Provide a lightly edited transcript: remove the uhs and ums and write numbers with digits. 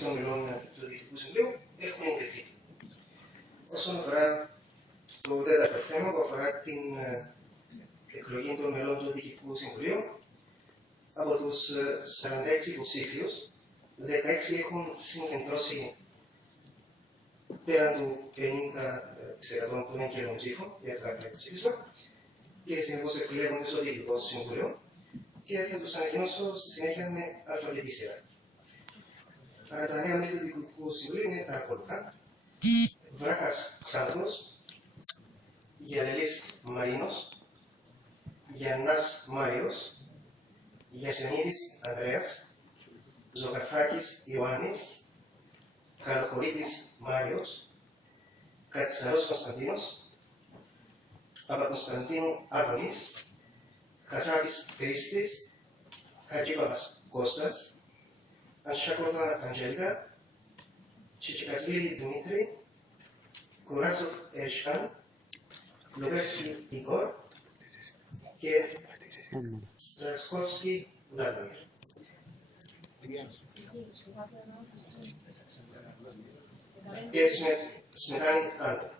των μελών του Διοικητικού Συμβουλίου έχουν εγκριθεί. Όσον αφορά το τέταρτο θέμα που αφορά την εκλογή των μελών του Διοικητικού Συμβουλίου, από τους 46 υποψήφιους, 16 έχουν συγκεντρώσει πέραν του 50% των έγκαιρων ψήφων για το κάθε υποψήφισμα και συνεπώς εκλέγονται στο Διοικητικό Συμβουλίο και θα τους ανακοινώσω στη συνέχεια με αλφαβητική σειρά. Άρα τα νέα μέλη του Διοικητικού Συμβουλίου είναι τα ακόλουθα. Βράχας Ξάνθος, Γιαννελής Μαρίνος, Γιαννάς Μάριος, Γιασενίδης Ανδρέας, Ζωγραφάκης Ιωάννης, Καλοχωρίδης Μάριος, Κατσαρός Κωνσταντίνος, Παπακωνσταντίνου Άδωνης, Χατζάβης Χρήστης, Χατζήπαπας Κώστας, Ανσάκοβα Αντζέλικα, Τσιτσικασβίλη Δημήτρη, Κουράζοφ Ερσχάν, Λοβέρσκι Ιγόρ και Στρασκόφσκι Βλάντιμιρ. Και Σμετάνη Άντα.